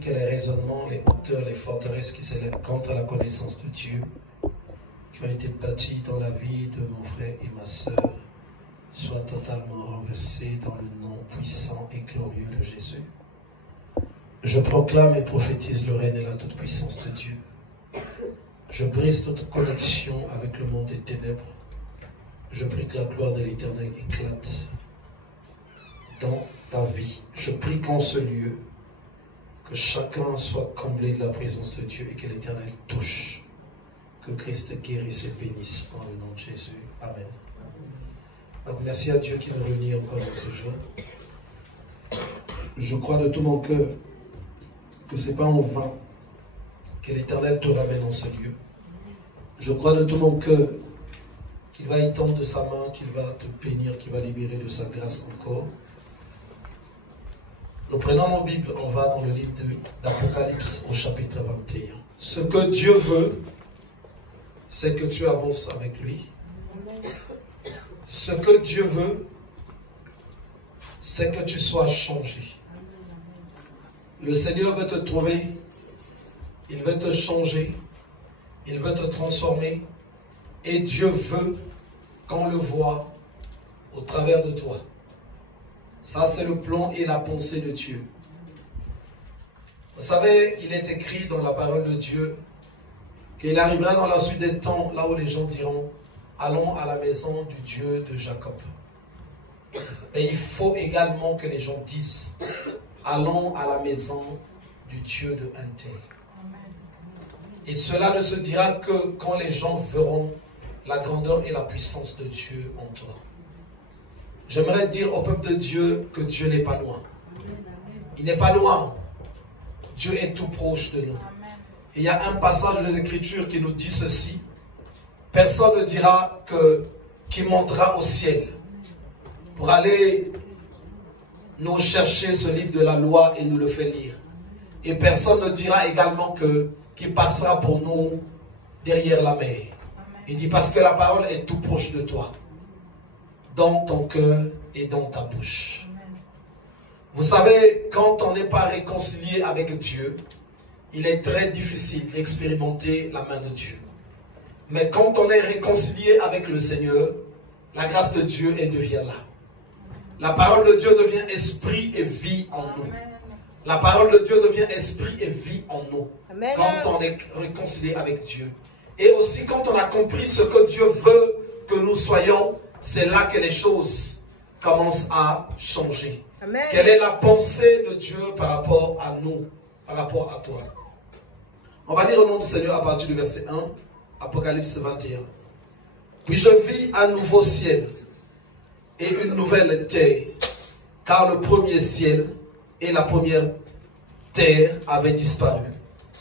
que les raisonnements, les hauteurs, les forteresses qui s'élèvent contre la connaissance de Dieu, qui ont été bâties dans la vie de mon frère et ma sœur, soient totalement renversées dans le nom puissant et glorieux de Jésus. Je proclame et prophétise le règne et la toute-puissance de Dieu. Je brise toute connexion avec le monde des ténèbres. Je prie que la gloire de l'Éternel éclate dans ta vie. Je prie qu'en ce lieu, que chacun soit comblé de la présence de Dieu et que l'Éternel touche. Que Christ guérisse et bénisse dans le nom de Jésus. Amen. Donc merci à Dieu qui nous réunit encore dans ce jour. Je crois de tout mon cœur que ce n'est pas en vain que l'Éternel te ramène en ce lieu. Je crois de tout mon cœur qu'il va étendre de sa main, qu'il va te bénir, qu'il va libérer de sa grâce encore. Nous prenons nos Bibles, on va dans le livre d'Apocalypse au chapitre 21. Ce que Dieu veut, c'est que tu avances avec lui. Ce que Dieu veut, c'est que tu sois changé. Le Seigneur veut te trouver, il veut te changer, il veut te transformer, et Dieu veut qu'on le voit au travers de toi. Ça, c'est le plan et la pensée de Dieu. Vous savez, il est écrit dans la parole de Dieu qu'il arrivera dans la suite des temps, là où les gens diront, allons à la maison du Dieu de Jacob. Et il faut également que les gens disent, allons à la maison du Dieu de Intel. Et cela ne se dira que quand les gens verront la grandeur et la puissance de Dieu en toi. J'aimerais dire au peuple de Dieu que Dieu n'est pas loin. Il n'est pas loin. Dieu est tout proche de nous. Et il y a un passage des Écritures qui nous dit ceci. Personne ne dira qu'il montera au ciel pour aller nous chercher ce livre de la loi et nous le faire lire. Et personne ne dira également qu'il passera pour nous derrière la mer. Il dit parce que la parole est tout proche de toi, dans ton cœur et dans ta bouche. Vous savez, quand on n'est pas réconcilié avec Dieu, il est très difficile d'expérimenter la main de Dieu. Mais quand on est réconcilié avec le Seigneur, la grâce de Dieu devient là. La parole de Dieu devient esprit et vie en nous. La parole de Dieu devient esprit et vie en nous. Amen. Quand on est réconcilié avec Dieu. Et aussi quand on a compris ce que Dieu veut que nous soyons, c'est là que les choses commencent à changer. Amen. Quelle est la pensée de Dieu par rapport à nous, par rapport à toi? On va dire au nom du Seigneur à partir du verset 1, Apocalypse 21. Puis je vis un nouveau ciel et une nouvelle terre, car le premier ciel et la première terre avaient disparu,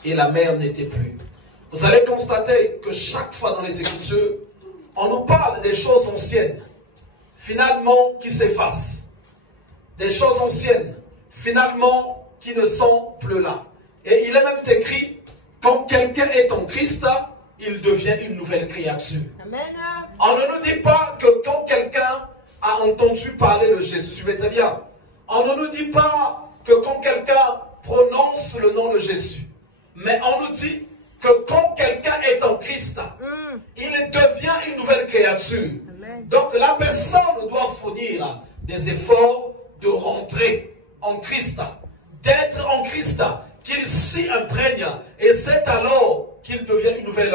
et la mer n'était plus. Vous allez constater que chaque fois dans les Écritures, on nous parle des choses anciennes, finalement qui s'effacent. Des choses anciennes, finalement qui ne sont plus là. Et il est même écrit, quand quelqu'un est en Christ, il devient une nouvelle créature. Amen. On ne nous dit pas que quand quelqu'un a entendu parler de Jésus, suivez très bien. On ne nous dit pas que quand quelqu'un prononce le nom de Jésus, mais on nous dit que quand quelqu'un est en Christ, il devient une nouvelle créature. Amen. Donc la personne doit fournir des efforts de rentrer en Christ, d'être en Christ, qu'il s'y imprègne, et c'est alors qu'il devient une nouvelle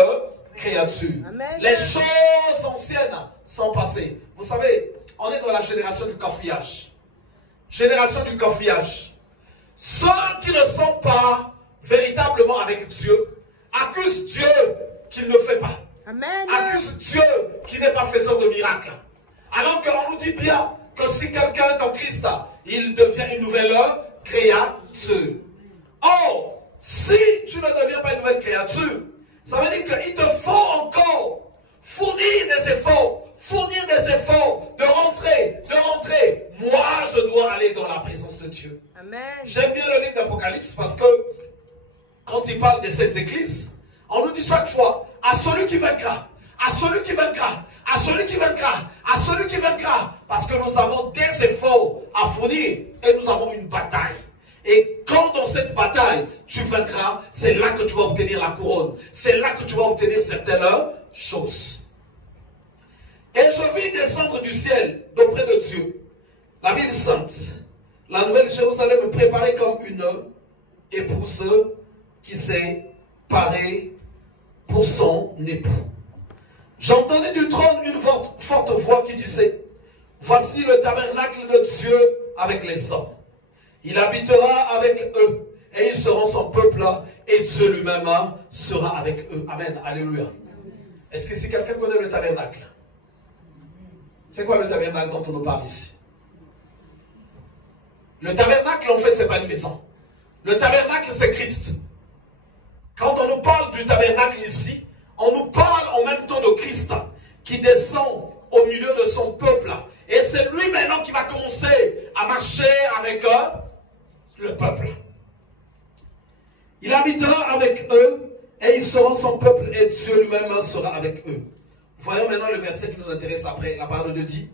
créature. Amen. Les choses anciennes sont passées. Vous savez, on est dans la génération du cafouillage. Génération du cafouillage. Ceux qui ne sont pas véritablement avec Dieu accusent Dieu qu'il ne fait pas. Amen. Accusent Dieu qui n'est pas faiseur de miracles. Alors qu'on nous dit bien que si quelqu'un est en Christ, il devient une nouvelle créature. Or, si tu ne deviens pas une nouvelle créature, ça veut dire qu'il te faut encore fournir des efforts de rentrer. Moi, je dois aller dans la présence de Dieu. Amen. J'aime bien le livre d'Apocalypse parce que quand il parle de cette église, on nous dit chaque fois, à celui qui vaincra, à celui qui vaincra, à celui qui vaincra, à celui qui vaincra, parce que nous avons des efforts à fournir et nous avons une bataille. Et quand dans cette bataille, tu vaincras, c'est là que tu vas obtenir la couronne. C'est là que tu vas obtenir certaines choses. Et je vis descendre du ciel, d'auprès de Dieu, la ville sainte, la nouvelle Jérusalem préparée comme une épouse qui s'est parée pour son époux. J'entendais du trône une forte voix qui disait, voici le tabernacle de Dieu avec les hommes. Il habitera avec eux et ils seront son peuple et Dieu lui-même sera avec eux. Amen. Alléluia. Est-ce que si quelqu'un connaît le tabernacle? C'est quoi le tabernacle dont on nous parle ici? Le tabernacle, en fait, ce n'est pas une maison. Le tabernacle, c'est Christ. Quand on nous parle du tabernacle ici, on nous parle en même temps de Christ qui descend au milieu de son peuple. Et c'est lui maintenant qui va commencer à marcher avec le peuple. Il habitera avec eux et ils seront son peuple et Dieu lui-même sera avec eux. Voyons maintenant le verset qui nous intéresse après. La parole de Dieu dit,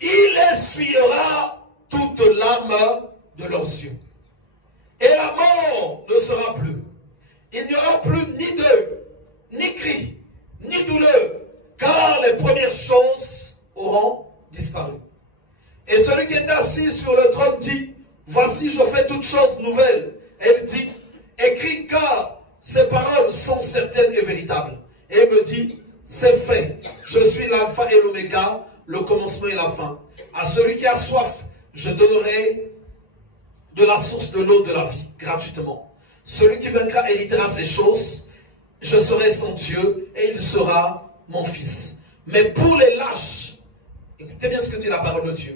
il essuiera toute larme de leurs yeux. Et la mort ne sera plus. Il n'y aura plus ni deuil, ni cri, ni douleur, car les premières choses auront disparu. Et celui qui est assis sur le trône dit, voici je fais toutes choses nouvelles. Et il dit, écris car ces paroles sont certaines et véritables. Et il me dit, c'est fait. Je suis l'alpha et l'oméga, le commencement et la fin. À celui qui a soif, je donnerai de la source de l'eau de la vie, gratuitement. Celui qui vaincra héritera ces choses. Je serai son Dieu et il sera mon fils. Mais pour les lâches, écoutez bien ce que dit la parole de Dieu.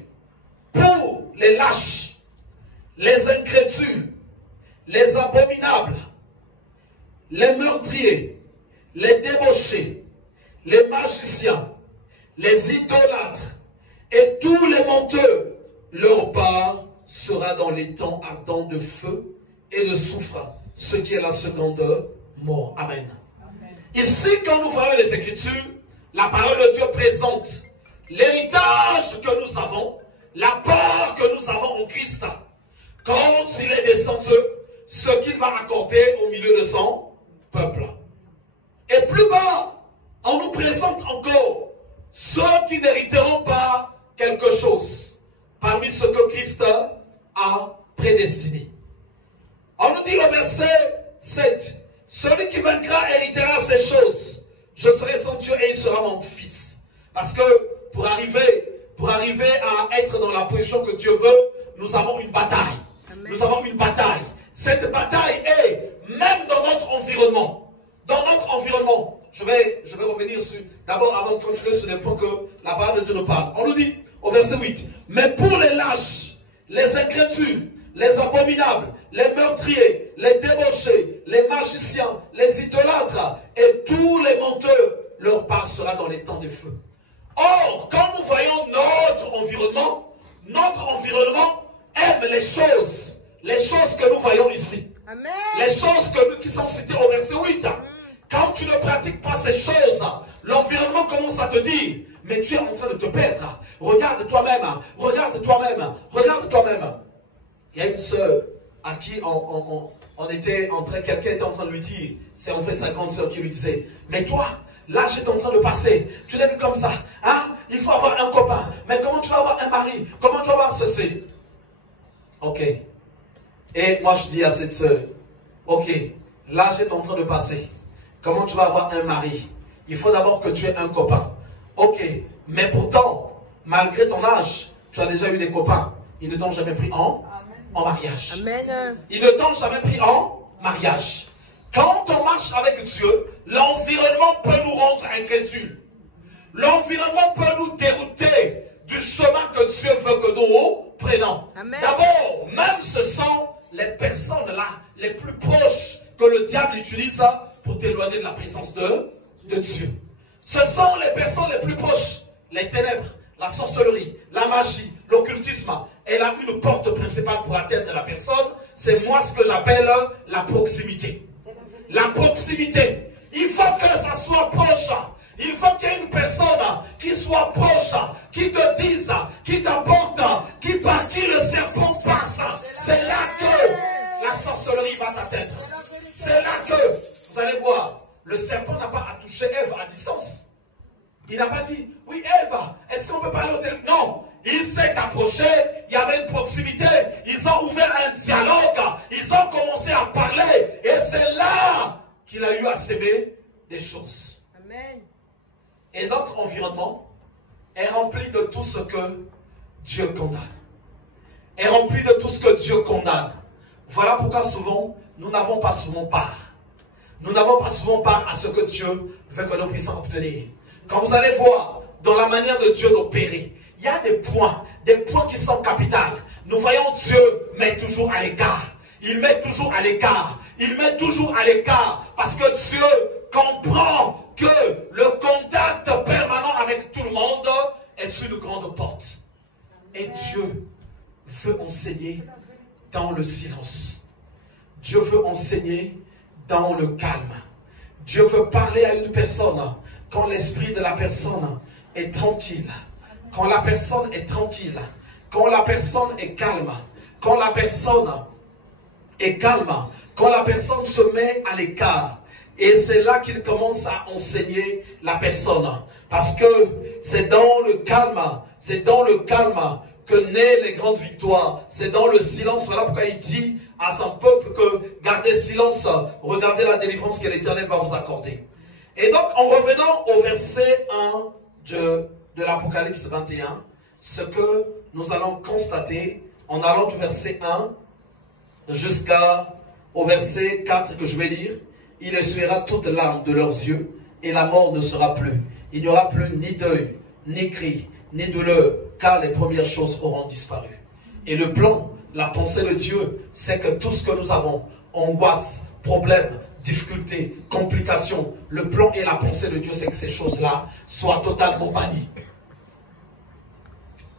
Pour les lâches, les incrédules, les abominables, les meurtriers, les débauchés, les magiciens, les idolâtres et tous les menteurs, leur part sera dans les temps ardents de feu et de soufre, ce qui est la seconde mort. Amen. Amen. Ici, quand nous voyons les Écritures, la parole de Dieu présente l'héritage que nous avons, la part que nous avons en Christ, quand il est descendu, ce qu'il va accorder au milieu de son peuple. Et plus bas, on nous présente encore ceux qui n'hériteront pas quelque chose parmi ce que Christ a prédestiné. On nous dit au verset 7, celui qui vaincra héritera ces choses. Je serai son Dieu et il sera mon fils. Parce que pour arriver à être dans la position que Dieu veut, nous avons une bataille. Amen. Nous avons une bataille. Cette bataille est même dans notre environnement. Dans notre environnement. Je vais revenir sur, d'abord avant de continuer sur les points que la parole de Dieu nous parle. On nous dit au verset 8, mais pour les lâches, les incrédules, les abominables, les meurtriers, les débauchés, les magiciens, les idolâtres et tous les menteurs, leur part sera dans les temps de feu. Or, quand nous voyons notre environnement aime les choses que nous voyons ici. Amen. Les choses qui sont citées au verset 8. Quand tu ne pratiques pas ces choses, l'environnement commence à te dire, mais tu es en train de te perdre. Regarde toi-même, regarde toi-même, regarde toi-même. Il y a une sœur à qui quelqu'un était en train de lui dire, c'est en fait sa grande sœur qui lui disait, mais toi, l'âge est en train de passer, tu n'es que comme ça, hein? Il faut avoir un copain, mais comment tu vas avoir un mari? Comment tu vas avoir ceci? Ok. Et moi je dis à cette sœur, ok, l'âge est en train de passer, comment tu vas avoir un mari? Il faut d'abord que tu aies un copain. Ok, mais pourtant, malgré ton âge, tu as déjà eu des copains, ils ne t'ont jamais pris en mariage. Amen. Ils ne t'ont jamais pris en mariage. Quand on marche avec Dieu, l'environnement peut nous rendre incrédules. L'environnement peut nous dérouter du chemin que Dieu veut que nous prenions. D'abord, même ce sont les personnes là, les plus proches que le diable utilise pour t'éloigner de la présence de Dieu. Ce sont les personnes les plus proches, les ténèbres, la sorcellerie, la magie, l'occultisme. Elle a une porte principale pour atteindre la personne. C'est moi ce que j'appelle la proximité. La proximité. Il faut que ça soit proche. Il faut qu'il y ait une personne qui soit proche, qui te dise, qui t'apporte, qui par qui le serpent passe. C'est là que sorcellerie va t'atteindre. C'est là que, vous allez voir, le serpent n'a pas à toucher Ève à distance. Il n'a pas dit, oui Ève, est-ce qu'on peut parler au téléphone? Non, il s'est approché, il y avait une proximité, ils ont ouvert un dialogue, ils ont commencé à parler, et c'est là qu'il a eu à s'aimer des choses. Amen. Et notre environnement est rempli de tout ce que Dieu condamne. Est rempli de tout ce que Dieu condamne. Voilà pourquoi souvent, nous n'avons pas souvent part. Nous n'avons pas souvent part à ce que Dieu veut que nous puissions obtenir. Quand vous allez voir dans la manière de Dieu d'opérer, il y a des points qui sont capitaux. Nous voyons Dieu met toujours à l'écart. Il met toujours à l'écart. Il met toujours à l'écart parce que Dieu comprend que le contact permanent avec tout le monde est une grande porte. Et Dieu veut enseigner dans le silence. Dieu veut enseigner dans le calme. Dieu veut parler à une personne quand l'esprit de la personne est tranquille. Quand la personne est tranquille. Quand la personne est calme. Quand la personne est calme. Quand la personne se met à l'écart. Et c'est là qu'il commence à enseigner la personne. Parce que c'est dans le calme que naissent les grandes victoires. C'est dans le silence. Voilà pourquoi il dit à son peuple que gardez silence, regardez la délivrance que l'Éternel va vous accorder. Et donc, en revenant au verset 1 de l'Apocalypse 21, ce que nous allons constater en allant du verset 1 jusqu'au verset 4 que je vais lire, il essuiera toute larme de leurs yeux et la mort ne sera plus. Il n'y aura plus ni deuil, ni cri, ni douleur, car les premières choses auront disparu. Et le plan, la pensée de Dieu, c'est que tout ce que nous avons, angoisse, problèmes, difficultés, complications, le plan et la pensée de Dieu, c'est que ces choses-là soient totalement bannies.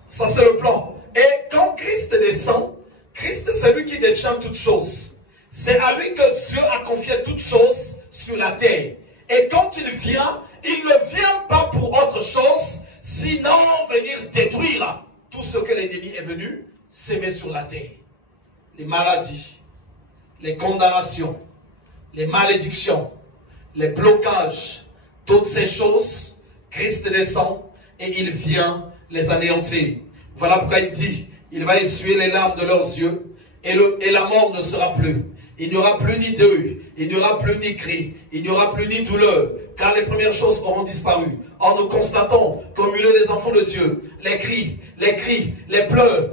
Ça, c'est le plan. Et quand Christ descend, Christ, c'est lui qui détient toutes choses. C'est à lui que Dieu a confié toutes choses sur la terre. Et quand il vient, il ne vient pas pour autre chose, sinon venir détruire tout ce que l'ennemi est venu s'aimer sur la terre. Les maladies, les condamnations, les malédictions, les blocages, toutes ces choses, Christ descend et il vient les anéantir. Voilà pourquoi il dit, il va essuyer les larmes de leurs yeux et la mort ne sera plus. Il n'y aura plus ni deuil, il n'y aura plus ni cri, il n'y aura plus ni douleur, car les premières choses auront disparu. Or nous constatons qu'au milieu des enfants de Dieu, les cris, les pleurs,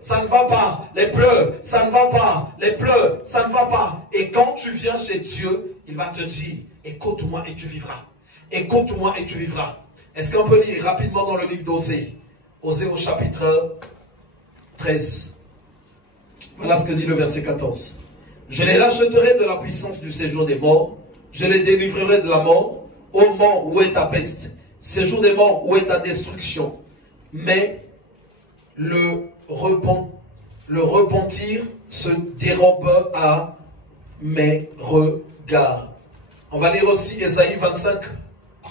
ça ne va pas, les pleurs, ça ne va pas, les pleurs, ça ne va pas. Et quand tu viens chez Dieu, il va te dire, écoute-moi et tu vivras. Écoute-moi et tu vivras. Est-ce qu'on peut lire rapidement dans le livre d'Osée? Osée au chapitre 13. Voilà ce que dit le verset 14. Je les racheterai de la puissance du séjour des morts. Je les délivrerai de la mort. Ô mort, où est ta peste? Séjour des morts, où est ta destruction? Mais le repentir se dérobe à mes regards. On va lire aussi Ésaïe 25.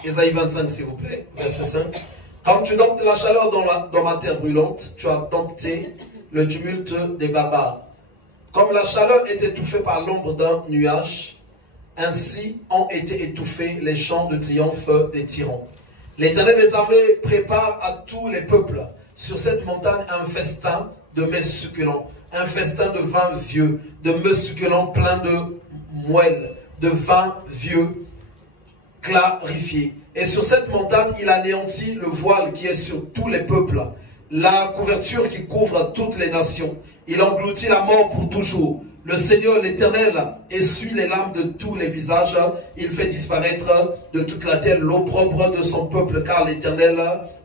Ésaïe 25, s'il vous plaît, verset 5. Quand tu domptes la chaleur dans ma terre brûlante, tu as dompté le tumulte des barbares. Comme la chaleur est étouffée par l'ombre d'un nuage, ainsi ont été étouffés les chants de triomphe des tyrans. L'Éternel des armées prépare à tous les peuples sur cette montagne un festin de mets succulents, un festin de vin vieux, de mets succulents pleins de moelle, de vin vieux clarifié. Et sur cette montagne, il anéantit le voile qui est sur tous les peuples, la couverture qui couvre toutes les nations. Il engloutit la mort pour toujours. Le Seigneur, l'Éternel, essuie les larmes de tous les visages. Il fait disparaître de toute la terre l'opprobre de son peuple, car l'Éternel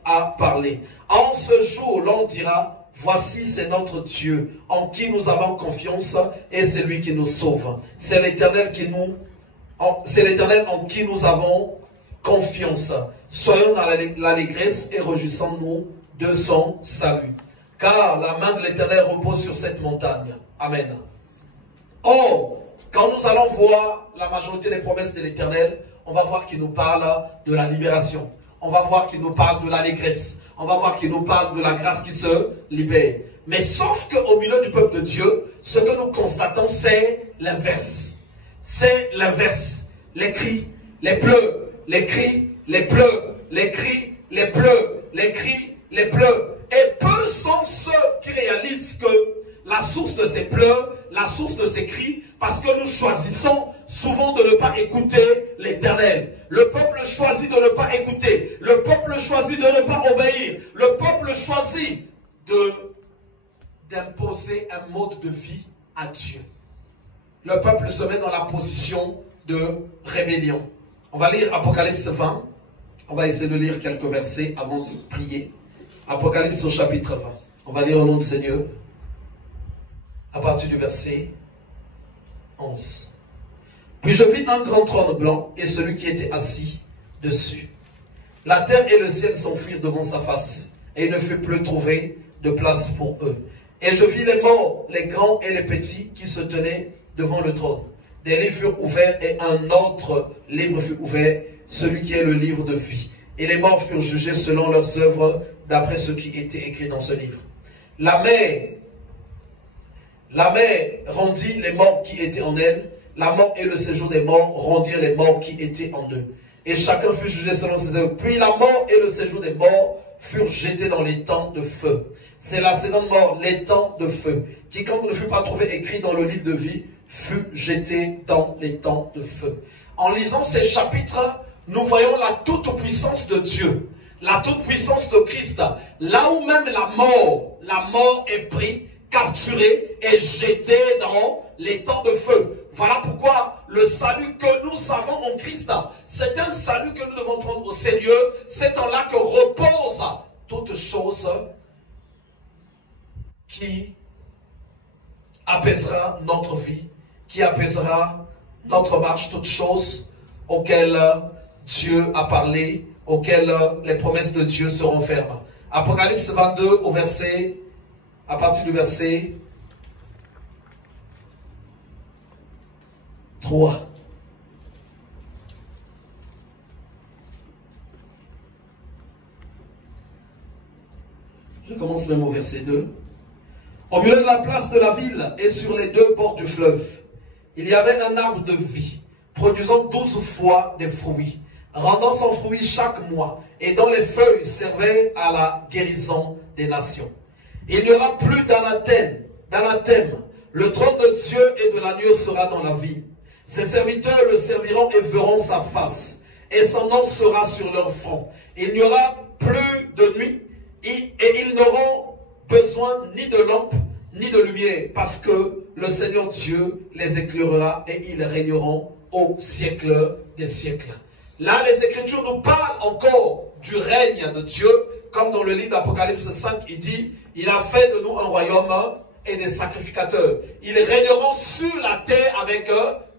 a parlé. En ce jour, l'on dira, voici c'est notre Dieu, en qui nous avons confiance, et c'est lui qui nous sauve. C'est l'Éternel en qui nous avons confiance. Soyons dans l'allégresse et réjouissons-nous de son salut. Car la main de l'Éternel repose sur cette montagne. Amen. Or, quand nous allons voir la majorité des promesses de l'Éternel, on va voir qu'il nous parle de la libération. On va voir qu'il nous parle de l'allégresse. on va voir qu'il nous parle de la grâce qui se libère. Mais sauf qu'au milieu du peuple de Dieu, ce que nous constatons, c'est l'inverse. C'est l'inverse. Les cris, les pleurs, les cris, les pleurs, les cris, les pleurs, les cris, les pleurs. Et peu sont ceux qui réalisent que la source de ces pleurs, la source de ces cris, parce que nous choisissons souvent de ne pas écouter l'Éternel. Le peuple choisit de ne pas écouter. Le peuple choisit de ne pas obéir. Le peuple choisit d'imposer un mode de vie à Dieu. Le peuple se met dans la position de rébellion. On va lire Apocalypse 20. On va essayer de lire quelques versets avant de prier. Apocalypse au chapitre 20. On va lire au nom du Seigneur. À partir du verset 11. Puis je vis un grand trône blanc et celui qui était assis dessus. La terre et le ciel s'enfuirent devant sa face, et il ne fut plus trouvé de place pour eux. Et je vis les morts, les grands et les petits, qui se tenaient devant le trône. Des livres furent ouverts, et un autre livre fut ouvert, celui qui est le livre de vie. Et les morts furent jugés selon leurs œuvres, d'après ce qui était écrit dans ce livre. La mer rendit les morts qui étaient en elle. La mort et le séjour des morts rendirent les morts qui étaient en eux. Et chacun fut jugé selon ses œuvres. Puis la mort et le séjour des morts furent jetés dans les temps de feu. C'est la seconde mort, les temps de feu. Quiconque ne fut pas trouvé écrit dans le livre de vie fut jeté dans les temps de feu. En lisant ces chapitres, nous voyons la toute-puissance de Dieu. La toute-puissance de Christ. Là où même la mort est prise, capturé et jeté dans les temps de feu. Voilà pourquoi le salut que nous avons en Christ, c'est un salut que nous devons prendre au sérieux. C'est en là que repose toute chose qui apaisera notre vie, qui apaisera notre marche, toutes choses auxquelles Dieu a parlé, auxquelles les promesses de Dieu seront fermes. Apocalypse 22 au verset, à partir du verset 3. Je commence même au verset 2. Au milieu de la place de la ville et sur les deux bords du fleuve, il y avait un arbre de vie, produisant 12 fois des fruits, rendant son fruit chaque mois, et dont les feuilles servaient à la guérison des nations. Il n'y aura plus d'anathème. Le trône de Dieu et de l'agneau sera dans la ville. Ses serviteurs le serviront et verront sa face, et son nom sera sur leur front. Il n'y aura plus de nuit, et ils n'auront besoin ni de lampe, ni de lumière, parce que le Seigneur Dieu les éclairera et ils régneront au siècle des siècles. Là, les Écritures nous parlent encore du règne de Dieu, comme dans le livre d'Apocalypse 5, il dit, il a fait de nous un royaume et des sacrificateurs. Ils régneront sur la terre avec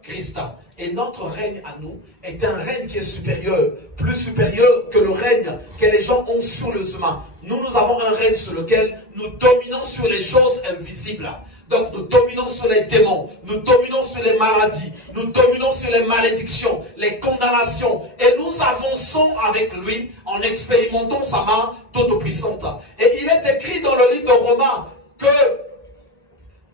Christ. Et notre règne à nous est un règne qui est supérieur, plus supérieur que le règne que les gens ont sur les humains. Nous avons un règne sur lequel nous dominons sur les choses invisibles. Donc nous dominons sur les démons, nous dominons sur les maladies, nous dominons sur les malédictions, les condamnations. Et nous avançons avec lui en expérimentant sa main toute puissante. Et il est écrit dans le livre de Romains que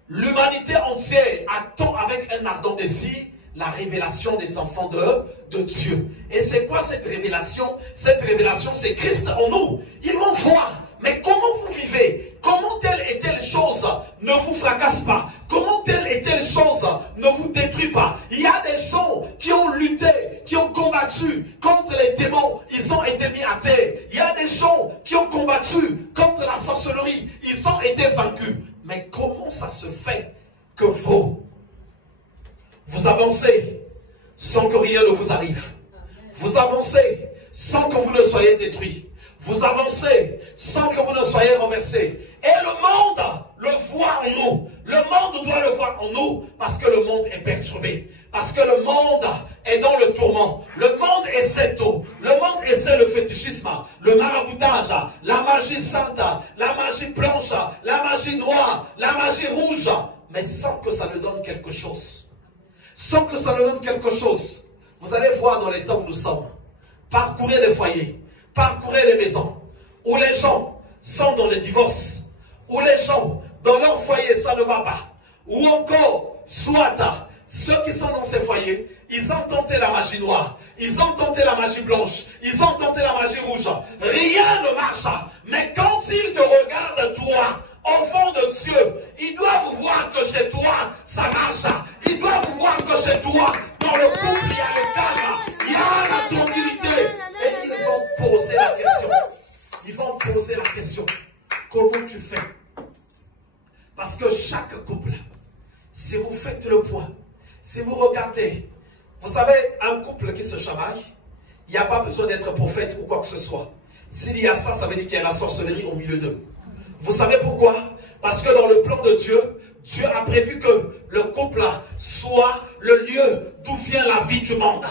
l'humanité entière attend avec un ardent désir la révélation des enfants de Dieu. Et c'est quoi cette révélation? Cette révélation, c'est Christ en nous. Ils vont voir. Mais comment vous vivez? Comment telle et telle chose ne vous fracasse pas? Comment telle et telle chose ne vous détruit pas? Il y a des gens qui ont lutté, qui ont combattu contre les démons, ils ont été mis à terre. Il y a des gens qui ont combattu contre la sorcellerie, ils ont été vaincus. Mais comment ça se fait que vous avancez sans que rien ne vous arrive? Vous avancez sans que vous ne soyez détruits. Vous avancez sans que vous ne soyez renversés. Et le monde le voit en nous. Le monde doit le voir en nous parce que le monde est perturbé. Parce que le monde est dans le tourment. Le monde essaie tout. Le monde essaie le fétichisme, le maraboutage, la magie sainte, la magie blanche, la magie noire, la magie rouge. Mais sans que ça ne donne quelque chose. Sans que ça ne donne quelque chose. Vous allez voir dans les temps où nous sommes. Parcourez les foyers. Parcourez les maisons. où les gens sont dans les divorces, où les gens, dans leur foyer, ça ne va pas, ou encore, soit ceux qui sont dans ces foyers, ils ont tenté la magie noire, ils ont tenté la magie blanche, ils ont tenté la magie rouge, rien ne marche. Mais quand ils te regardent, toi, enfant de Dieu, ils doivent voir que chez toi, ça marche. Ils doivent voir que chez toi, dans le couple, il y a le calme, il y a la tranquillité. Et ils vont poser la question. Ils vont poser la question. Comment tu fais? Parce que chaque couple, si vous faites le point, si vous regardez, vous savez, un couple qui se chamaille, il n'y a pas besoin d'être prophète ou quoi que ce soit. S'il y a ça, ça veut dire qu'il y a la sorcellerie au milieu d'eux. Vous savez pourquoi? Parce que dans le plan de Dieu, Dieu a prévu que le couple soit le lieu d'où vient la vie du monde.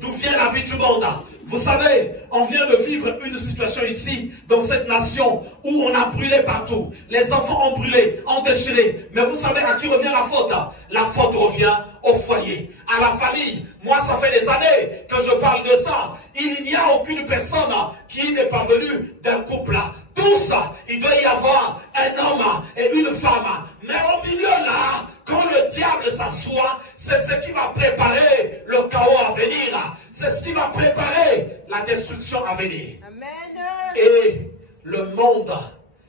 D'où vient la vie du monde? Vous savez, on vient de vivre une situation ici, dans cette nation, où on a brûlé partout. Les enfants ont brûlé, ont déchiré. Mais vous savez à qui revient la faute? La faute revient au foyer, à la famille. Moi, ça fait des années que je parle de ça. Il n'y a aucune personne qui n'est pas venue d'un couple. Tous, il doit y avoir un homme et une femme. Mais au milieu là, quand le diable s'assoit, c'est ce qui va préparer le chaos à venir. C'est ce qui va préparer la destruction à venir. Amen. Et le monde,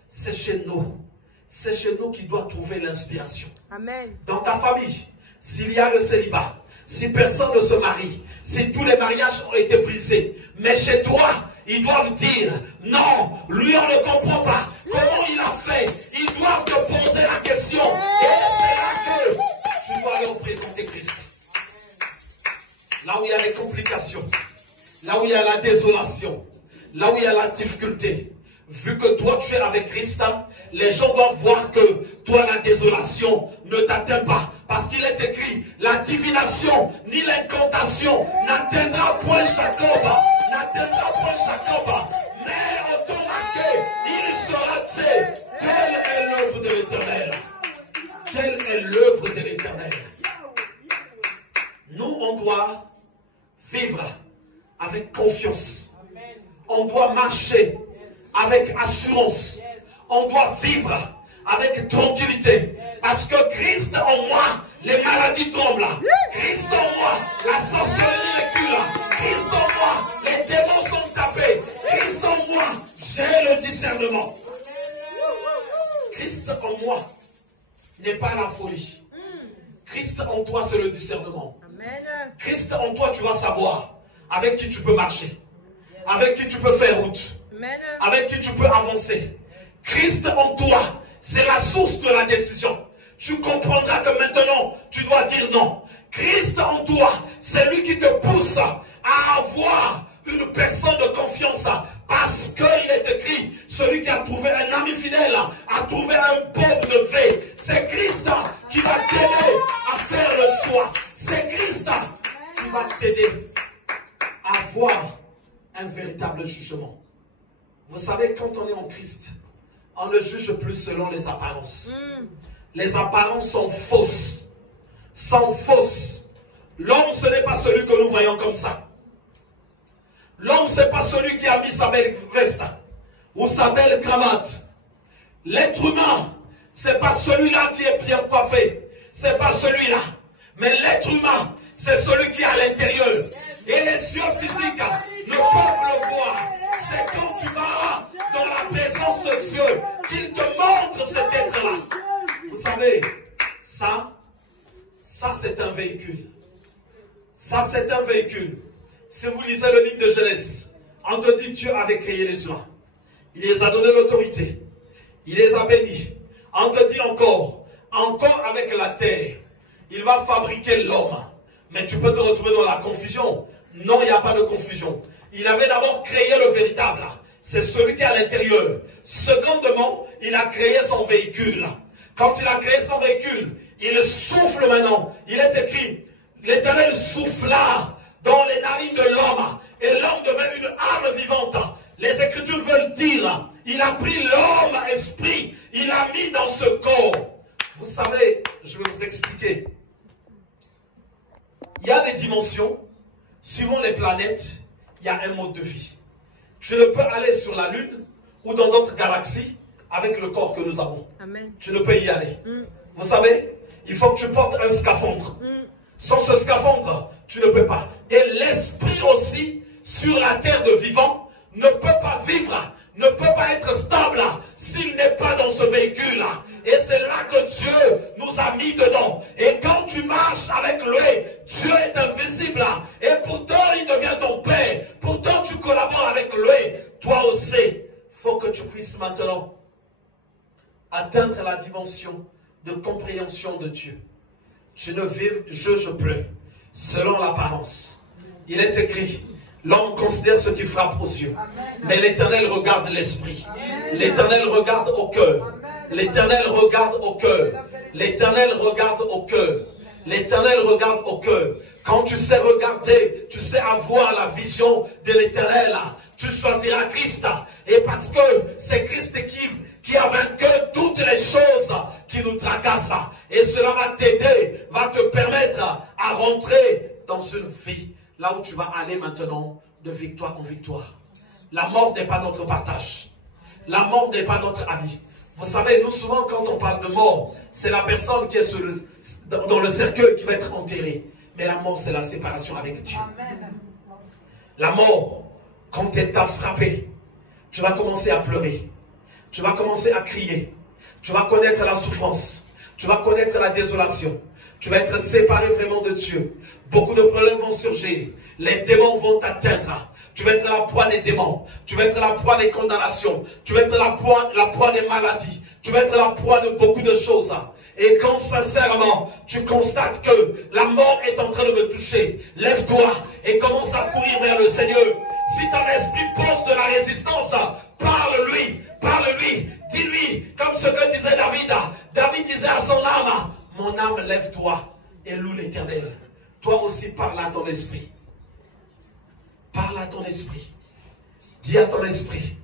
c'est chez nous. C'est chez nous qu'il doit trouver l'inspiration. Amen. Dans ta famille, s'il y a le célibat, si personne ne se marie, si tous les mariages ont été brisés, mais chez toi, ils doivent dire, non, lui on ne comprend pas. Comment il a fait? Ils doivent te poser la question. Et c'est là que tu dois leur présenter Christ. Là où il y a les complications, là où il y a la désolation, là où il y a la difficulté. Vu que toi tu es avec Christ, les gens doivent voir que toi la désolation ne t'atteint pas. Parce qu'il est écrit, la divination ni l'incantation n'atteindra point Jacob. N'atteindra point Jacob. Mais en ton marqué, il sera tué. Quelle est l'œuvre de l'Éternel? Quelle est l'œuvre de l'Éternel? Nous, on doit vivre avec confiance. On doit marcher avec assurance. On doit vivre avec tranquillité. Parce que Christ en moi, les maladies tremblent. Christ en moi, la sorcellerie recule. Christ en moi, les démons sont tapés. Christ en moi, j'ai le discernement. Christ en moi n'est pas la folie. Christ en toi, c'est le discernement. Christ en toi, tu vas savoir avec qui tu peux marcher, avec qui tu peux faire route, avec qui tu peux avancer. Christ en toi, c'est la source de la décision. Tu comprendras que maintenant, tu dois dire non. Christ en toi, c'est lui qui te pousse à avoir une personne de confiance. Parce qu'il est écrit, celui qui a trouvé un ami fidèle a trouvé un pomme de vie. C'est Christ qui va t'aider à faire le choix. C'est Christ qui va t'aider à avoir un véritable jugement. Vous savez, quand on est en Christ, on ne juge plus selon les apparences. Les apparences sont fausses. Sont fausses. L'homme, ce n'est pas celui que nous voyons comme ça. L'homme, ce n'est pas celui qui a mis sa belle veste ou sa belle cravate. L'être humain, ce n'est pas celui-là qui est bien coiffé. Ce n'est pas celui-là. Mais l'être humain, c'est celui qui est à l'intérieur. Et les yeux physiques ne peuvent le voir. C'est quand tu vas dans la présence de Dieu qu'il te montre cet être-là. Vous savez, ça c'est un véhicule. Ça c'est un véhicule. Si vous lisez le livre de Genèse, on te dit Dieu avait créé les humains. Il les a donné l'autorité. Il les a bénis. On te dit encore avec la terre, il va fabriquer l'homme. Mais tu peux te retrouver dans la confusion. Non, il n'y a pas de confusion. Il avait d'abord créé le véritable. C'est celui qui est à l'intérieur. Secondement, il a créé son véhicule. Quand il a créé son véhicule, il souffle maintenant. Il est écrit, l'Éternel souffla dans les narines de l'homme. Et l'homme devint une âme vivante. Les Écritures veulent dire, il a pris l'homme esprit, il l'a mis dans ce corps. Vous savez, je vais vous expliquer. Il y a des dimensions, suivant les planètes, il y a un mode de vie. Tu ne peux aller sur la Lune ou dans d'autres galaxies avec le corps que nous avons. Amen. Tu ne peux y aller. Vous savez, il faut que tu portes un scaphandre. Sans ce scaphandre, tu ne peux pas. Et l'esprit aussi, sur la terre de vivant, ne peut pas vivre, ne peut pas être stable s'il n'est pas dans ce véhicule. Et c'est là que Dieu nous a mis dedans. Et quand tu marches avec lui, Dieu est invisible. Et pourtant, il devient ton Père. Pourtant, tu collabores avec lui. Toi aussi, il faut que tu puisses maintenant atteindre la dimension de compréhension de Dieu. Tu ne juges plus selon l'apparence. Il est écrit, l'homme considère ce qui frappe aux yeux. Mais l'Éternel regarde l'esprit. L'Éternel regarde au cœur. L'Éternel regarde au cœur. L'Éternel regarde au cœur. L'Éternel regarde au cœur. Quand tu sais regarder, tu sais avoir la vision de l'Éternel, tu choisiras Christ. Et parce que c'est Christ qui a vaincu toutes les choses qui nous tracassent. Et cela va t'aider, va te permettre à rentrer dans une vie là où tu vas aller maintenant de victoire en victoire. La mort n'est pas notre partage. La mort n'est pas notre ami. Vous savez, nous souvent quand on parle de mort, c'est la personne qui est dans le cercueil qui va être enterrée. Mais la mort, c'est la séparation avec Dieu. La mort, quand elle t'a frappé, tu vas commencer à pleurer. Tu vas commencer à crier. Tu vas connaître la souffrance. Tu vas connaître la désolation. Tu vas être séparé vraiment de Dieu. Beaucoup de problèmes vont surgir. Les démons vont t'atteindre. Tu vas être la proie des démons. Tu vas être la proie des condamnations. Tu vas être la proie des maladies. Tu vas être la proie de beaucoup de choses. Et quand sincèrement, tu constates que la mort est en train de me toucher, lève-toi et commence à courir vers le Seigneur. Si ton esprit pose de la résistance, parle-lui, parle-lui, dis-lui, comme ce que disait David. David disait à son âme, mon âme, lève-toi et loue l'Éternel. Toi aussi, parle à ton esprit. Parle à ton esprit. Dis à ton esprit,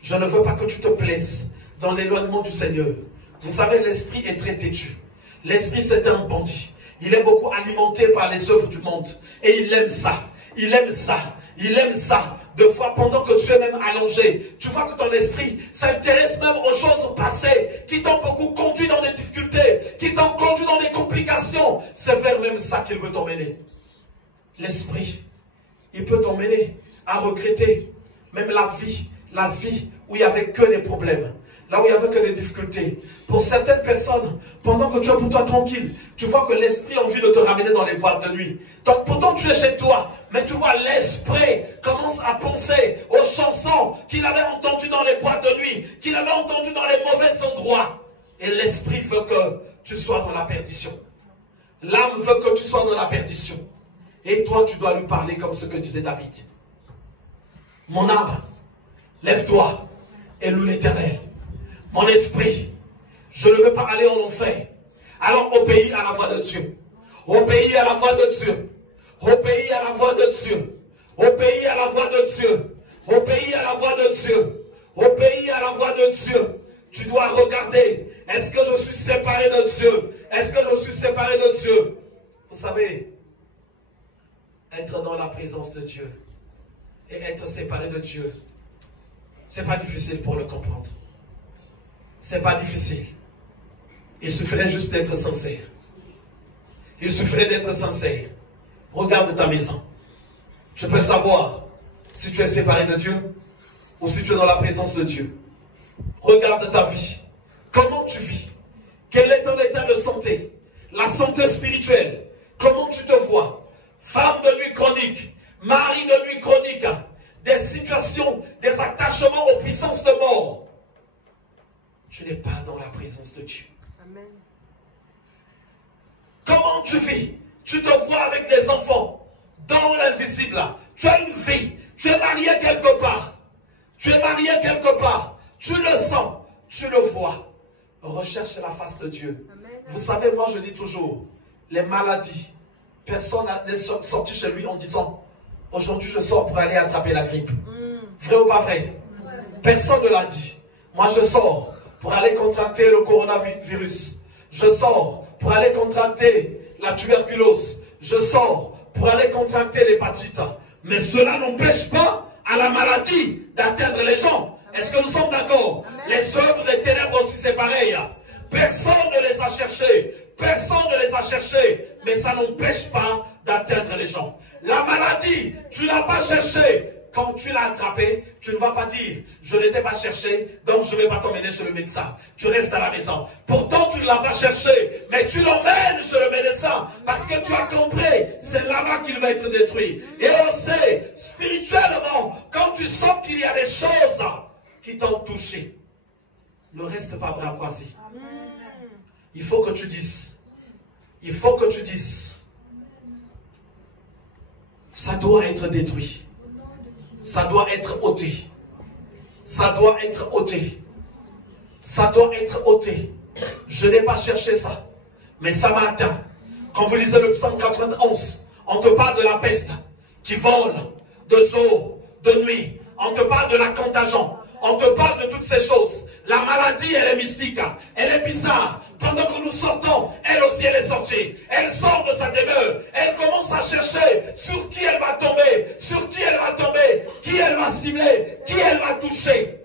je ne veux pas que tu te blesses dans l'éloignement du Seigneur. Vous savez, l'esprit est très têtu. L'esprit, c'est un bandit. Il est beaucoup alimenté par les œuvres du monde. Et il aime ça. Il aime ça. Il aime ça. Deux fois, pendant que tu es même allongé, tu vois que ton esprit s'intéresse même aux choses passées qui t'ont beaucoup conduit dans des difficultés, qui t'ont conduit dans des complications. C'est vers même ça qu'il veut t'emmener. L'esprit, il peut t'emmener à regretter même la vie où il n'y avait que des problèmes. Là où il n'y avait que des difficultés. Pour certaines personnes, pendant que tu es pour toi tranquille, tu vois que l'esprit a envie de te ramener dans les boîtes de nuit. Donc pourtant tu es chez toi, mais tu vois l'esprit commence à penser aux chansons qu'il avait entendues dans les boîtes de nuit, qu'il avait entendues dans les mauvais endroits. Et l'esprit veut que tu sois dans la perdition. L'âme veut que tu sois dans la perdition. Et toi tu dois lui parler comme ce que disait David. Mon âme, lève-toi et loue l'Éternel. Mon esprit, je ne veux pas aller en enfer. Alors obéis à la voix de Dieu. Obéis à la voix de Dieu. Obéis à la voix de Dieu. Obéis à la voix de Dieu. Obéis à la voix de Dieu. Obéis à la voix de Dieu. Tu dois regarder. Est-ce que je suis séparé de Dieu? Est-ce que je suis séparé de Dieu? Vous savez, être dans la présence de Dieu et être séparé de Dieu, c'est pas difficile pour le comprendre. C'est pas difficile. Il suffirait juste d'être sincère. Il suffirait d'être sincère. Regarde ta maison. Tu peux savoir si tu es séparé de Dieu ou si tu es dans la présence de Dieu. Regarde ta vie. Comment tu vis? Quel est ton état de santé? La santé spirituelle. Comment tu te vois? Femme de nuit chronique. Mari de nuit chronique. Des situations, des attachements aux puissances de mort. Tu n'es pas dans la présence de Dieu. Amen. Comment tu vis? Tu te vois avec des enfants dans l'invisible. Tu as une vie. Tu es marié quelque part. Tu es marié quelque part. Tu le sens. Tu le vois. Recherche la face de Dieu. Amen. Vous savez, moi je dis toujours, les maladies, personne n'est sorti chez lui en disant, aujourd'hui je sors pour aller attraper la grippe. Vrai ou pas vrai? Personne ne l'a dit. Moi je sors pour aller contracter le coronavirus. Je sors pour aller contracter la tuberculose. Je sors pour aller contracter l'hépatite. Mais cela n'empêche pas à la maladie d'atteindre les gens. Est-ce que nous sommes d'accord? Les œuvres des ténèbres aussi, c'est pareil. Personne ne les a cherchées. Personne ne les a cherchées. Mais ça n'empêche pas d'atteindre les gens. La maladie, tu ne l'as pas cherchée. Quand tu l'as attrapé, tu ne vas pas dire, je ne t'ai pas cherché, donc je ne vais pas t'emmener chez le médecin. Tu restes à la maison. Pourtant, tu ne l'as pas cherché, mais tu l'emmènes chez le médecin, parce que tu as compris, c'est là-bas qu'il va être détruit. Et on sait, spirituellement, quand tu sens qu'il y a des choses qui t'ont touché, ne reste pas bras croisés. Il faut que tu dises, ça doit être détruit. Ça doit être ôté. Ça doit être ôté. Ça doit être ôté. Je n'ai pas cherché ça. Mais ça m'a atteint. Quand vous lisez le psaume 91, on te parle de la peste qui vole de jour, de nuit. On te parle de la contagion. On te parle de toutes ces choses. La maladie, elle est mystique. Elle est bizarre. Pendant que nous sortons, elle aussi, elle est sortie. Elle sort de sa demeure. Elle commence à chercher sur qui elle va tomber. Sur qui elle va tomber. Qui elle va cibler. Qui elle va toucher.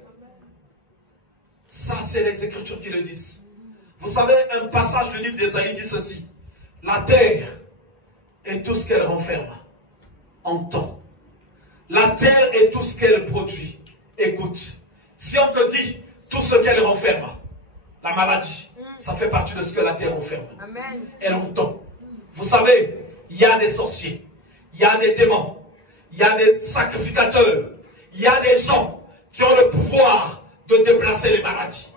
Ça, c'est les Écritures qui le disent. Vous savez, un passage du livre d'Ésaïe dit ceci. La terre et tout ce qu'elle renferme. Entends. La terre et tout ce qu'elle produit. Écoute. Si on te dit tout ce qu'elle renferme, la maladie, ça fait partie de ce que la terre renferme. Amen. Elle entend. Vous savez, il y a des sorciers, il y a des démons, il y a des sacrificateurs, il y a des gens qui ont le pouvoir de déplacer les maladies.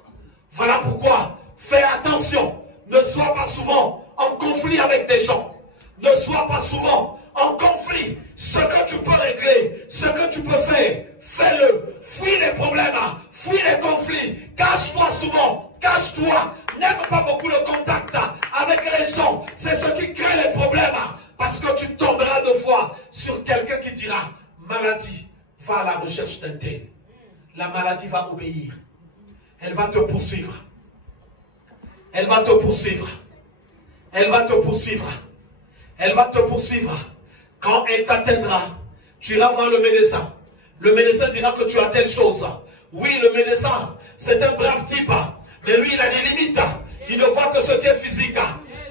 Voilà pourquoi, fais attention, ne sois pas souvent en conflit avec des gens. Ne sois pas souvent en conflit. Ce que tu peux régler, ce que tu peux faire, fais-le. Fuis les problèmes, fuis les conflits. Cache-toi souvent, cache-toi. N'aime pas beaucoup le contact avec les gens. C'est ce qui crée les problèmes. Parce que tu tomberas deux fois sur quelqu'un qui dira, maladie, va à la recherche d'un tel. La maladie va obéir. Elle va te poursuivre. Elle va te poursuivre. Elle va te poursuivre. Elle va te poursuivre. Quand elle t'atteindra, tu iras voir le médecin. Le médecin dira que tu as telle chose. Oui, le médecin, c'est un brave type. Mais lui, il a des limites. Il ne voit que ce qui est physique.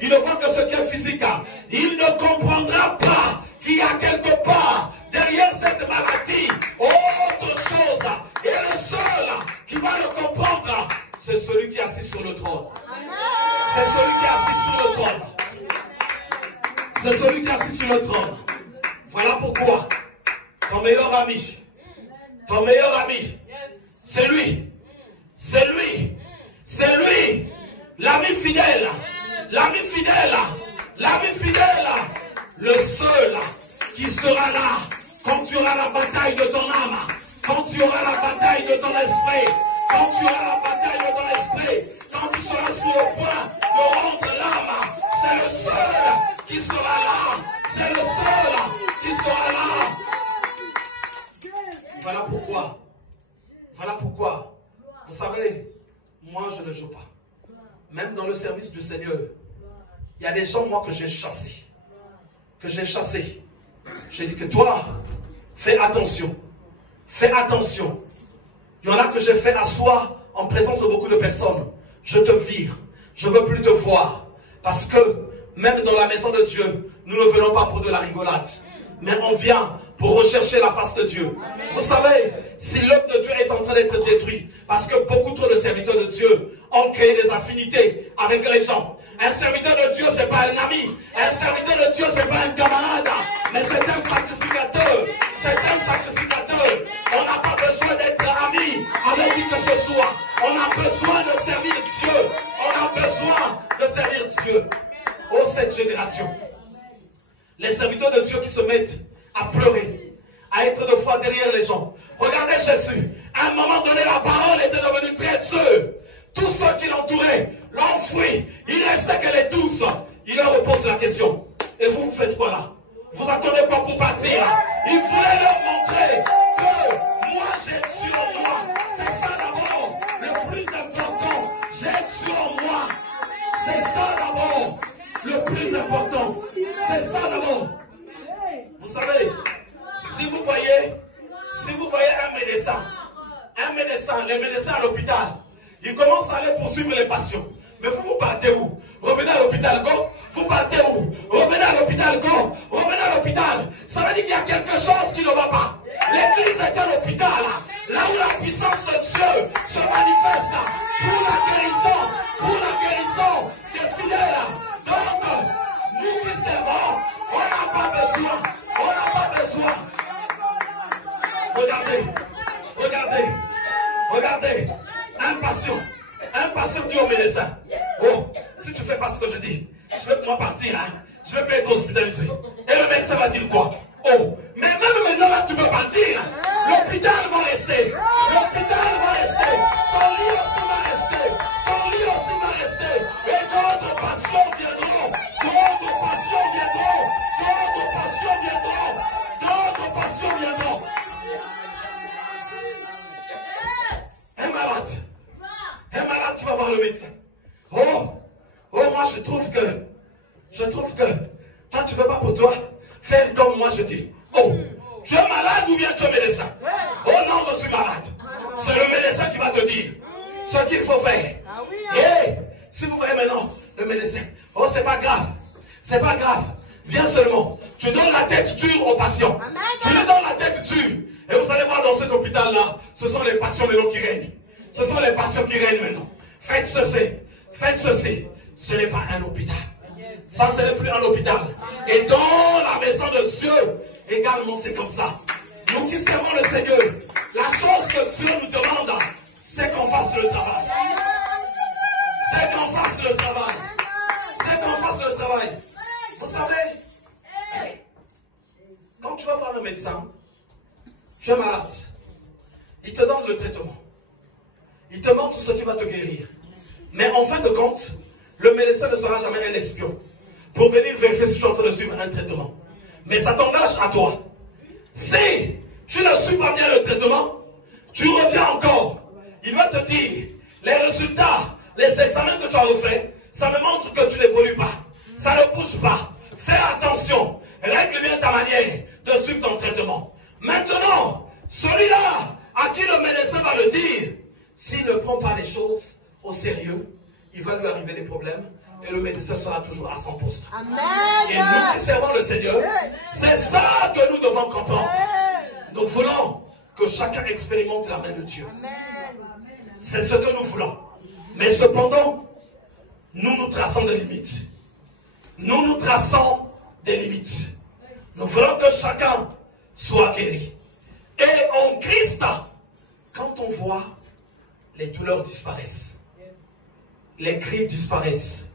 Il ne voit que ce qui est physique. Il ne comprendra pas qu'il y a quelque part, derrière cette maladie, autre chose. Et le seul qui va le comprendre, c'est celui qui est assis sur le trône. C'est celui qui est assis sur le trône. C'est celui qui est assis sur le trône. Voilà pourquoi ton meilleur ami, c'est lui. C'est lui. C'est lui. L'ami fidèle. L'ami fidèle. L'ami fidèle. Le seul qui sera là quand tu auras la bataille de ton âme. Quand tu auras la bataille de ton esprit. Quand tu auras la bataille de ton esprit. Quand tu seras sur le point de rendre l'âme. C'est le seul qui sera là. C'est le seul qui sera là. Voilà pourquoi. Voilà pourquoi. Vous savez, moi je ne joue pas. Même dans le service du Seigneur, il y a des gens, moi, que j'ai chassés. Que j'ai chassés. J'ai dit que toi, fais attention. Fais attention. Il y en a que j'ai fait asseoir en présence de beaucoup de personnes. Je te vire. Je ne veux plus te voir. Parce que, même dans la maison de Dieu, nous ne venons pas pour de la rigolade. Mais on vient pour rechercher la face de Dieu. Amen. Vous savez, si l'œuvre de Dieu est en train d'être détruite, parce que beaucoup trop de serviteurs de Dieu ont créé des affinités avec les gens. Un serviteur de Dieu, ce n'est pas un ami. Un serviteur de Dieu, ce n'est pas un camarade. Mais c'est un sacrificateur. C'est un sacrificateur. On n'a pas besoin d'être ami avec qui que ce soit. On a besoin de servir Dieu. On a besoin de servir Dieu. Oh, cette génération. Les serviteurs de Dieu qui se mettent à pleurer, à être de foi derrière les gens. Regardez Jésus. À un moment donné, la parole était devenue très dure. Tous ceux qui l'entouraient l'ont fui. Il restait que les 12. Il leur repose la question. Et vous, vous faites quoi là? Vous attendez quoi pour partir? Il voulait leur montrer que moi j'ai Dieu en moi. C'est ça d'abord. Le plus important. J'ai Dieu en moi. C'est ça d'abord. Le plus important. C'est ça d'abord. Vous savez, si vous voyez un un médecin, les médecins à l'hôpital, ils commencent à aller poursuivre les patients. Mais vous partez où? Revenez à l'hôpital, go. Vous partez où? Revenez à l'hôpital, go. Revenez à l'hôpital. Ça veut dire qu'il y a quelque chose qui ne va pas. L'église est à l'hôpital, là où la puissance de Dieu se manifeste pour la guérison des fidèles. Donc, nous qui servons, on n'a pas besoin. Regardez, un patient dit au médecin, oh, si tu fais pas ce que je dis, je vais moi partir, hein, je vais pas être hospitalisé. Et le médecin va dire quoi? Oh, mais même maintenant là tu peux partir, l'hôpital va rester, ton lit aussi va rester, et d'autres patients viendront, Un malade qui va voir le médecin. Oh, moi je trouve que, toi tu ne veux pas pour toi faire comme moi je dis. Oh, tu es malade ou bien tu es médecin? Oh non, je suis malade. C'est le médecin qui va te dire ce qu'il faut faire. Et si vous voyez maintenant le médecin, oh c'est pas grave, viens seulement. Tu donnes la tête dure au patient. Tu lui donnes la tête dure. Et vous allez voir dans cet hôpital-là, ce sont les patients maintenant qui règnent. Ce sont les patients qui règnent maintenant. Faites ceci. Ce n'est pas un hôpital. Ça, ce n'est plus un hôpital. Et dans la maison de Dieu, également, c'est comme ça. Nous qui servons le Seigneur, la chose que Dieu nous demande, c'est qu'on fasse le travail. Vous savez, quand tu vas voir le médecin, tu es malade. Il te donne le traitement. Il te montre ce qui va te guérir. Mais en fin de compte, le médecin ne sera jamais un espion pour venir vérifier si tu es en train de suivre un traitement. Mais ça t'engage à toi. Si tu ne suis pas bien le traitement, tu reviens encore. Il va te dire, les résultats, les examens que tu as refaits, ça me montre que tu n'évolues pas. Ça ne bouge pas. Fais attention. Règle bien ta manière de suivre ton traitement. Maintenant, celui-là à qui le médecin va le dire, s'il ne prend pas les choses au sérieux, il va lui arriver des problèmes et le médecin sera toujours à son poste. Amen. Et nous qui servons le Seigneur, c'est ça que nous devons comprendre. Nous voulons que chacun expérimente la main de Dieu. C'est ce que nous voulons. Mais cependant, nous traçons des limites. Nous traçons des limites. Nous voulons que chacun soit guéri. Et en Christ, quand on voit les douleurs disparaissent, les cris disparaissent,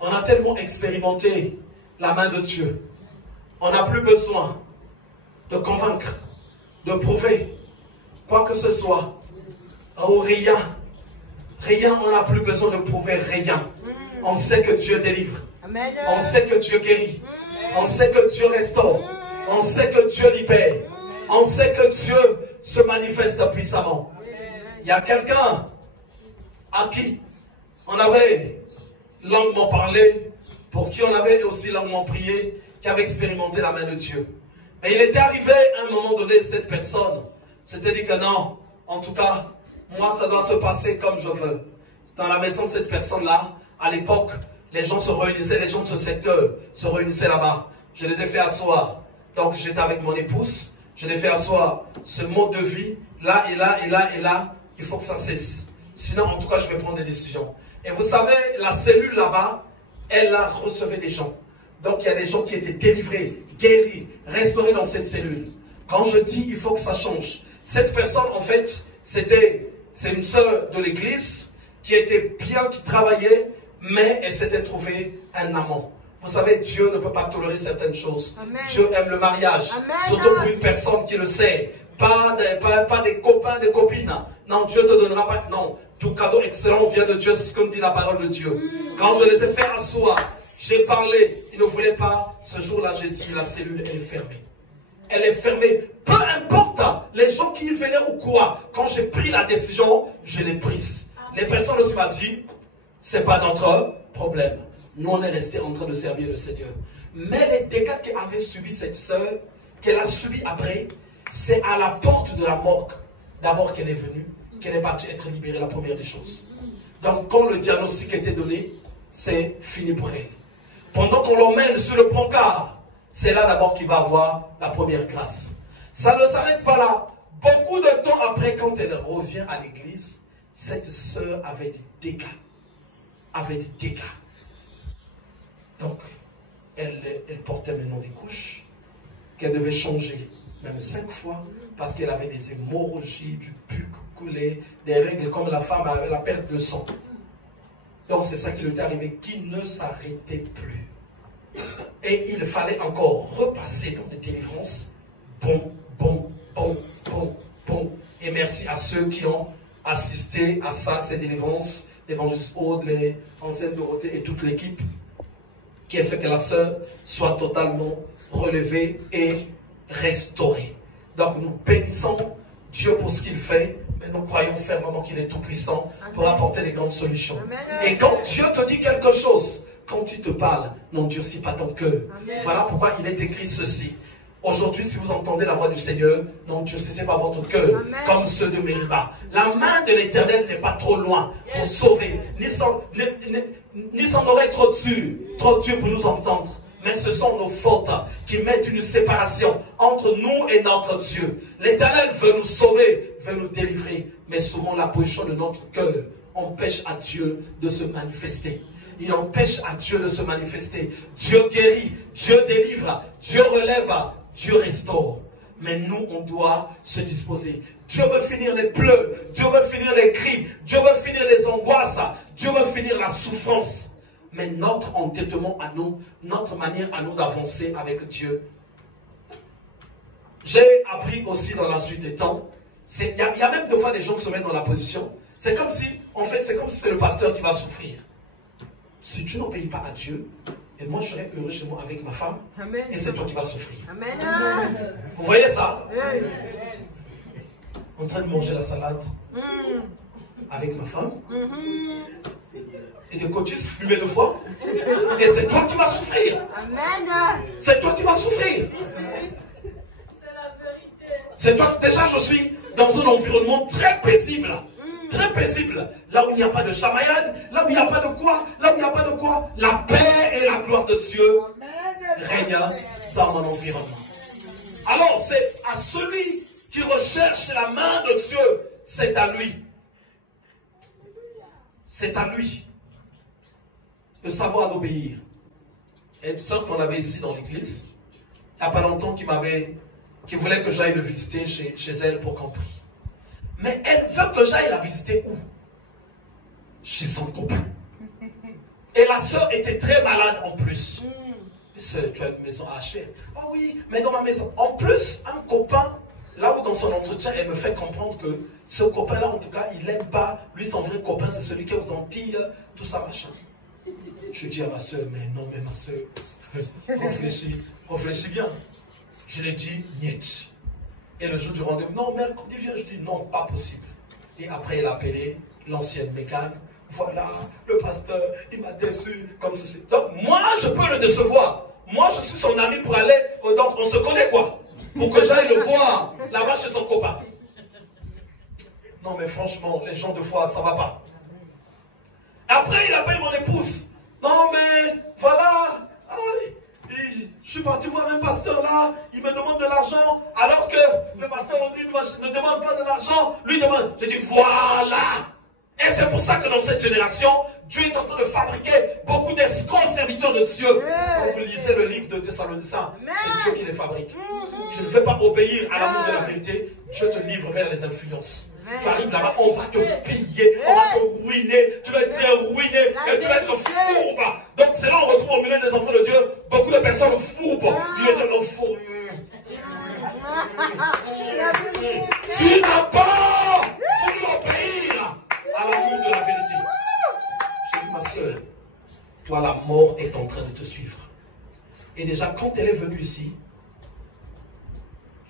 on a tellement expérimenté la main de Dieu, on n'a plus besoin de convaincre, de prouver quoi que ce soit. Oh, rien, on n'a plus besoin de prouver rien. On sait que Dieu délivre, on sait que Dieu guérit, on sait que Dieu restaure, on sait que Dieu libère, on sait que Dieu se manifeste puissamment. Il y a quelqu'un à qui on avait longuement parlé, pour qui on avait aussi longuement prié, qui avait expérimenté la main de Dieu. Mais il était arrivé à un moment donné, cette personne s'était dit que non, en tout cas, moi ça doit se passer comme je veux. Dans la maison de cette personne-là, à l'époque, les gens se réunissaient, les gens de ce secteur se réunissaient là-bas. Je les ai fait asseoir. Donc j'étais avec mon épouse, je les ai fait asseoir. Ce mode de vie, là et là et là et là, il faut que ça cesse. Sinon, en tout cas, je vais prendre des décisions. Et vous savez, la cellule là-bas, elle a reçu des gens. Donc il y a des gens qui étaient délivrés, guéris, restaurés dans cette cellule. Quand je dis il faut que ça change, cette personne en fait, c'est une sœur de l'église qui était bien, qui travaillait, mais elle s'était trouvée un amant. Vous savez, Dieu ne peut pas tolérer certaines choses. Amen. Dieu aime le mariage, surtout pour une personne qui le sait. Pas des copains, des copines. Non, Dieu ne te donnera pas. Non, tout cadeau excellent vient de Dieu, c'est ce que me dit la parole de Dieu. Quand je les ai fait asseoir, j'ai parlé, ils ne voulaient pas. Ce jour-là, j'ai dit, la cellule, elle est fermée. Elle est fermée. Peu importe les gens qui y venaient ou quoi. Quand j'ai pris la décision, je l'ai prise. Les personnes aussi m'ont dit, c'est pas notre problème. Nous, on est restés en train de servir le Seigneur. Mais les dégâts qu'avait subi cette sœur, qu'elle a subi après, c'est à la porte de la morgue. D'abord qu'elle est venue. qu'elle est partie être libérée, la première des choses. Donc quand le diagnostic était donné, c'est fini pour elle. Pendant qu'on l'emmène sur le brancard, c'est là d'abord qu'il va avoir la première grâce. Ça ne s'arrête pas là. Beaucoup de temps après, quand elle revient à l'église, cette sœur avait des dégâts. Donc, elle portait maintenant des couches qu'elle devait changer, même 5 fois, parce qu'elle avait des hémorragies, du pus coulé, des règles comme la femme avait la perte de sang. Donc, c'est ça qui lui est arrivé, qui ne s'arrêtait plus. Et il fallait encore repasser dans des délivrances. Bon. Et merci à ceux qui ont assisté à ça, ces délivrances, l'évangéliste Aude, les anciennes Dorothée et toute l'équipe, qui a fait que la sœur soit totalement relevée et restaurée. Donc nous bénissons Dieu pour ce qu'il fait, mais nous croyons fermement qu'il est tout puissant pour apporter des grandes solutions. Amen. Et quand Dieu te dit quelque chose, quand il te parle, n'endurcis pas ton cœur. Voilà pourquoi il est écrit ceci. Aujourd'hui, si vous entendez la voix du Seigneur, n'endurcissez pas votre cœur, comme ceux de Mériba. La main de l'Éternel n'est pas trop loin pour sauver, ni son oreille trop dure pour nous entendre. Mais ce sont nos fautes qui mettent une séparation entre nous et notre Dieu. L'Éternel veut nous sauver, veut nous délivrer. Mais souvent, la position de notre cœur empêche à Dieu de se manifester. Il empêche à Dieu de se manifester. Dieu guérit, Dieu délivre, Dieu relève, Dieu restaure. Mais nous, on doit se disposer. Dieu veut finir les pleurs, Dieu veut finir les cris, Dieu veut finir les angoisses, Dieu veut finir la souffrance. Mais notre entêtement à nous, notre manière à nous d'avancer avec Dieu. J'ai appris aussi dans la suite des temps, il y a même des fois des gens qui se mettent dans la position, c'est comme si, en fait, c'est comme si c'est le pasteur qui va souffrir. Si tu n'obéis pas à Dieu, et moi je serai heureux chez moi avec ma femme, Amen. Et c'est toi qui vas souffrir. Amen. Vous voyez ça? Amen. En train de manger la salade avec ma femme, et de cotis fumer 2 fois, et c'est toi qui vas souffrir. C'est toi qui vas souffrir. C'est toi, déjà je suis dans un environnement très paisible. Très paisible, là où il n'y a pas de chamaillade, là où il n'y a pas de quoi, la paix et la gloire de Dieu règnent dans mon environnement. Alors c'est à celui qui recherche la main de Dieu, c'est à lui. C'est à lui de savoir d'obéir. Et une sœur qu'on avait ici dans l'église, il n'y a pas longtemps, qui voulait que j'aille le visiter chez elle pour qu'on prie. Mais elle veut que j'aille la visiter où? Chez son copain. Et la sœur était très malade en plus. Sœur, tu as une maison à acheter. Ah oui, mais dans ma maison. En plus, un copain, là où dans son entretien, elle me fait comprendre que ce copain-là, en tout cas, il n'aime pas. Lui, son vrai copain, c'est celui qui est aux Antilles, tout ça, machin. Je dis à ma sœur, mais non, mais ma sœur, réfléchis bien. Je lui ai dit, niet. Et le jour du rendez-vous, non, mercredi viens, je dis non, pas possible. Et après, elle a appelé l'ancienne Mégane. Voilà, le pasteur, il m'a déçu, comme ceci. Donc, moi, je peux le décevoir. Moi, je suis son ami pour aller, donc on se connaît quoi. Pour que j'aille le voir, là-bas chez son copain. Non, mais franchement, les gens de foi, ça va pas. Après, il appelle mon épouse. Non, mais voilà, je suis parti voir un pasteur là, il me demande de l'argent, alors que le pasteur ne demande pas de l'argent, lui demande. Je dis voilà. Et c'est pour ça que dans cette génération, Dieu est en train de fabriquer beaucoup d'escrocs serviteurs de Dieu. Quand vous lisez le livre de Thessaloniciens, c'est Dieu qui les fabrique. Tu ne veux pas obéir à l'amour de la vérité, Dieu te livre vers les influences. Tu arrives là-bas, on va te piller, on va te ruiner, tu vas être ruiné et tu vas être fourbe. Donc c'est là on retrouve au milieu des enfants de Dieu beaucoup de personnes fourbes. Il est un fourbe. Tu n'as pas voulu obéir à l'amour de la vérité. J'ai dit, ma soeur, toi la mort est en train de te suivre. Et déjà quand elle est venue ici,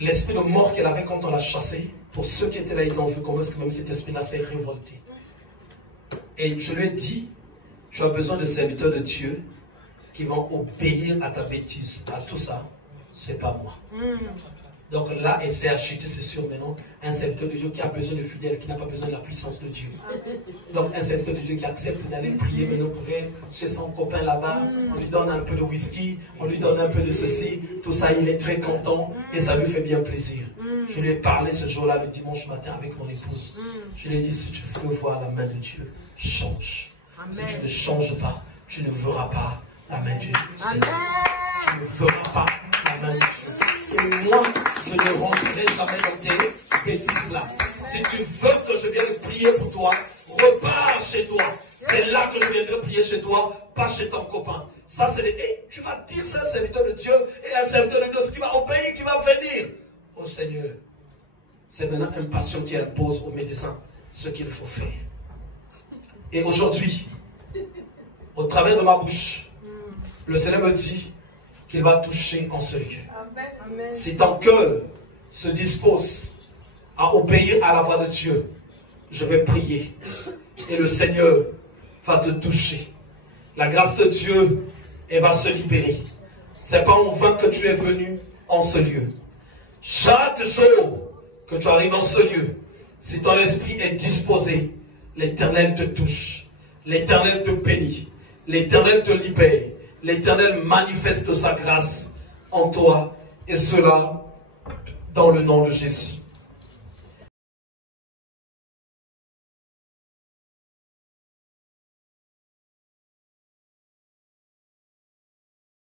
l'esprit de mort qu'elle avait quand on l'a chassée, pour ceux qui étaient là, ils ont vu comment est-ce que même cet esprit-là s'est révolté. Et je lui ai dit, tu as besoin de serviteurs de Dieu qui vont obéir à ta bêtise. À tout ça, c'est pas moi. Donc là, et c'est acheté, c'est sûr, maintenant, un serviteur de Dieu qui a besoin de fidèles, qui n'a pas besoin de la puissance de Dieu. Donc un serviteur de Dieu qui accepte d'aller prier maintenant pour aller chez son copain là-bas, on lui donne un peu de whisky, on lui donne un peu de ceci, tout ça, il est très content et ça lui fait bien plaisir. Je lui ai parlé ce jour-là, le dimanche matin, avec mon épouse. Je lui ai dit, si tu veux voir la main de Dieu, change. Si tu ne changes pas, tu ne verras pas la main de Dieu. Tu ne verras pas la main de Dieu. Et moi, je ne rentrerai jamais dans tes bêtises-là. Si tu veux que je vienne prier pour toi, repars chez toi. C'est là que je viendrai prier chez toi, pas chez ton copain. Ça, c'est et tu vas dire c'est un serviteur de Dieu et un serviteur de Dieu qui va obéir, qui va venir. Oh Seigneur, c'est maintenant une passion qui impose aux médecins ce qu'il faut faire. Et aujourd'hui, au travers de ma bouche, le Seigneur me dit qu'il va toucher en ce lieu. Si ton cœur se dispose à obéir à la voix de Dieu, je vais prier et le Seigneur va te toucher. La grâce de Dieu, elle va se libérer. C'est pas en vain que tu es venu en ce lieu. Chaque jour que tu arrives en ce lieu, si ton esprit est disposé, l'Éternel te touche, l'Éternel te bénit, l'Éternel te libère, l'Éternel manifeste sa grâce en toi, et cela dans le nom de Jésus.